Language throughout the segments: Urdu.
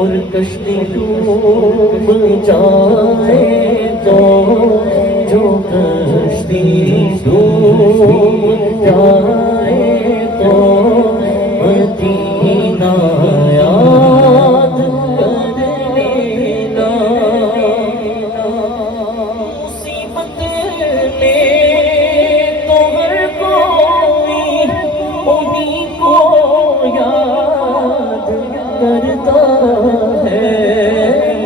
اور کشتی ڈوب جائے تو جو کشتی ڈوب جائے تو مدینہ یاد کر لینا. مصیبت میں تو ہر کوئی انہیں کو یاد کرتا ہے.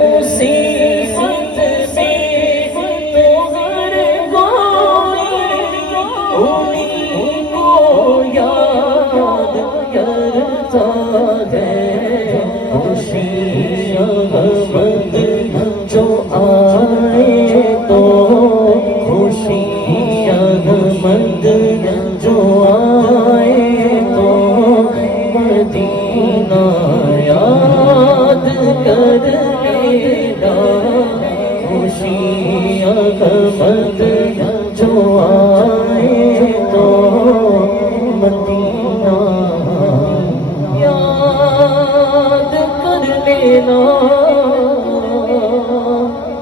مصیبت میں تو ہر کوئی انہیں کو یاد کرتا ہے. خوشی غم جو آئے تو خوشی غم جو آئے تو مدینہ یاد کر لینا. خوشی غم